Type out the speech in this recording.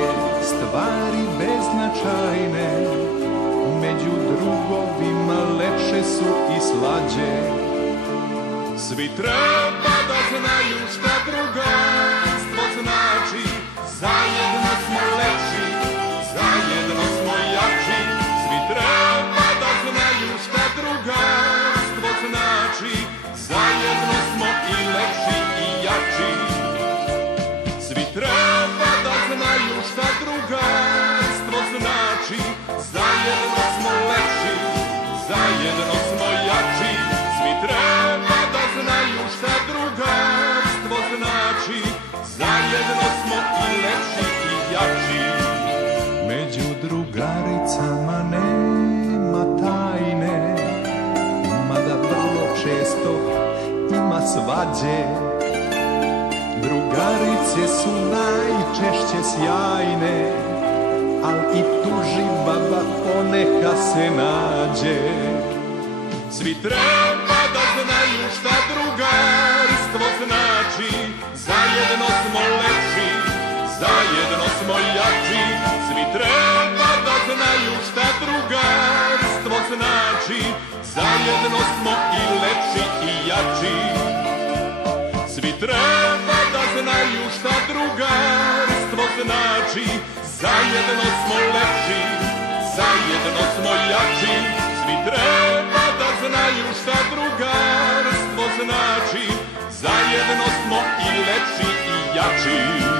neke stvari beznačajne, među drugovima lepše su i slađe. Svi treba da znaju šta drugarstvo znači, zajedno smo lepši, zajedno smo jači. Svi treba da znaju šta drugarstvo znači, zajedno smo i lepši i jači. Svi treba da znaju šta drugarstvo znači, zajedno smo lepši, zajedno smo jači. Svi treba da znaju šta drugarstvo znači, zajedno smo i lepši i jači. Među drugaricama nema tajne, mada vrlo često ima svađe. Drugarice su najčešće sjajne, al i tuži baba poneka se nađe. Svi treba da znaju šta drugarstvo znači, zajedno smo lepši, zajedno smo jači. Svi treba da znaju šta drugarstvo znači, zajedno smo i lepši i jači. Svi treba da znaju šta drugarstvo znači, zajedno smo lepši, zajedno smo jači. Svi treba da znaju šta drugarstvo znači, zajedno smo i lepši i jači.